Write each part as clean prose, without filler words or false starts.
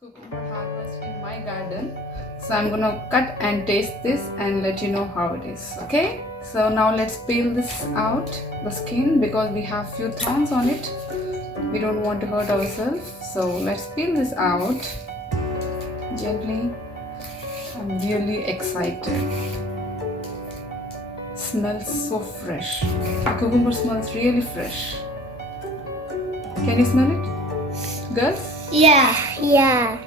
Cucumber harvest in my garden. So I'm gonna cut and taste this and let you know how it is. Okay? So now let's peel this out, the skin, because we have few thorns on it. We don't want to hurt ourselves. So let's peel this out gently. I'm really excited. Smells so fresh. The cucumber smells really fresh. Can you smell it? Girls? Yeah. Yeah.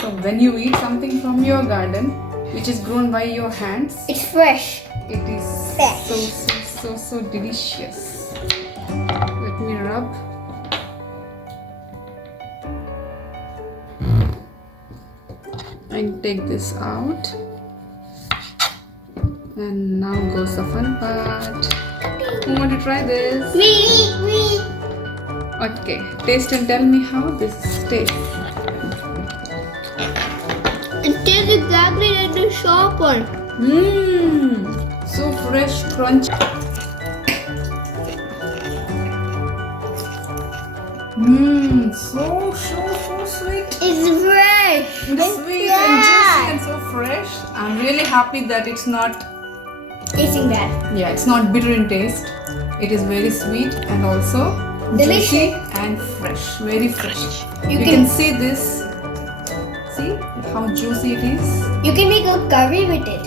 So when you eat something from your garden, which is grown by your hands, It's fresh. it is Fresh. so delicious. Let me rub. And take this out. And now goes the fun part. Who want to try this? Me. Okay, taste and tell me how this tastes. It tastes exactly like the shop one. Mmm, so fresh, crunchy. Mmm, so sweet. It's fresh. It's sweet and juicy and so fresh. I'm really happy that it's not, Tasting that. yeah, it's not bitter in taste. It is very sweet and also Delicious. juicy and fresh, very fresh. You You can- can see this. See how juicy it is. You can make a curry with it.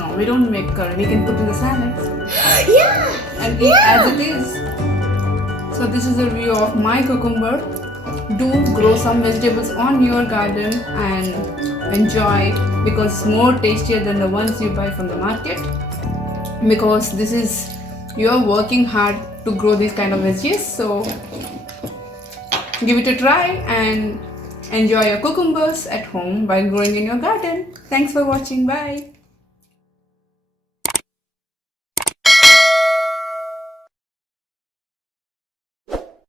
No, we don't make curry. We can put in the salad Yeah. and eat as it is. So this is a review of my cucumber. Do grow some vegetables on your garden and enjoy, because it's more tastier than the ones you buy from the market. Because this is, you're working hard to grow these kind of veggies. So give it a try and enjoy your cucumbers at home by growing in your garden. Thanks for watching. Bye.